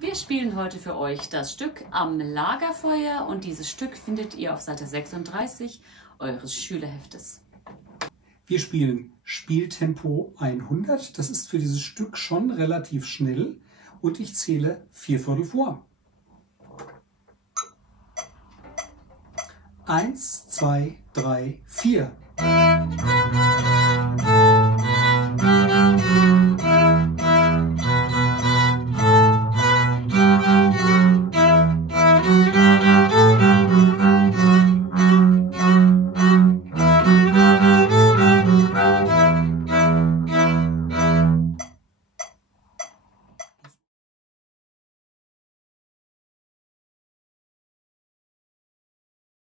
Wir spielen heute für euch das Stück Am Lagerfeuer und dieses Stück findet ihr auf Seite 36 eures Schülerheftes. Wir spielen Spieltempo 100. Das ist für dieses Stück schon relativ schnell und ich zähle 4 Viertel vor. 1, 2, 3, 4.